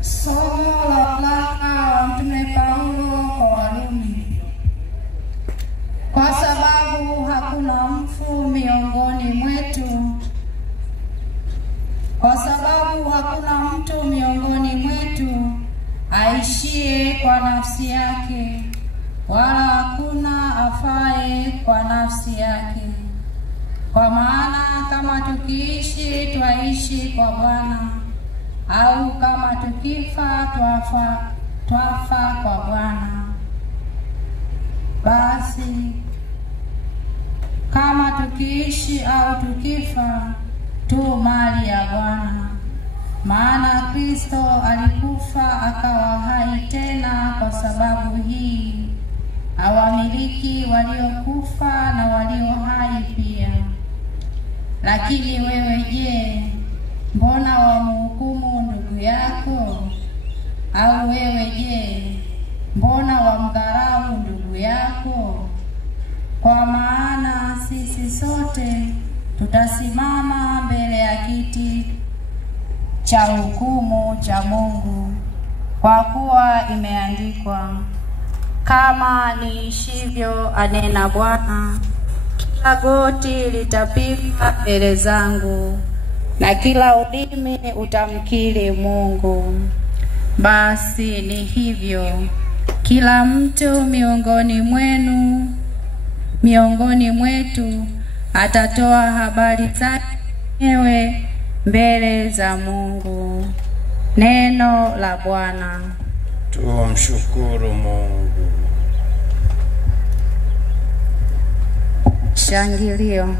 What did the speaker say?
Somo la waraka wa Mtume Paulo kwa Warumi. Kwa sababu hakuna mfu miongoni mwetu, kwa sababu hakuna mtu miongoni mwetu aishie kwa nafsi yake, wala hakuna afaye kwa nafsi yake. Kwa maana kama tukiishi twaishi kwa Bwana, au kama tukifa twafa kwa Bwana. Basi kama tukiishi au tukifa, tu mali ya Bwana. Maana Kristo alikufa akawa hai tena, kwa sababu hii awamiliki waliokufa na walio hai pia. Lakini wewe je, mbona wamhukumu ndugu yako? Au wewe je, mbona wamdharau ndugu yako? Kwa maana sisi sote tutasimama mbele ya kiti cha hukumu cha Mungu, kwa kuwa imeandikwa, kama niishivyo, anena Bwana, kila goti litapigwa mbele zangu, na kila ulimi utamkiri Mungu. Basi ni hivyo, kila mtu miongoni mwetu atatoa habari zake mwenyewe mbele za Mungu. Neno la Bwana. Tumshukuru Mungu. Shangilio.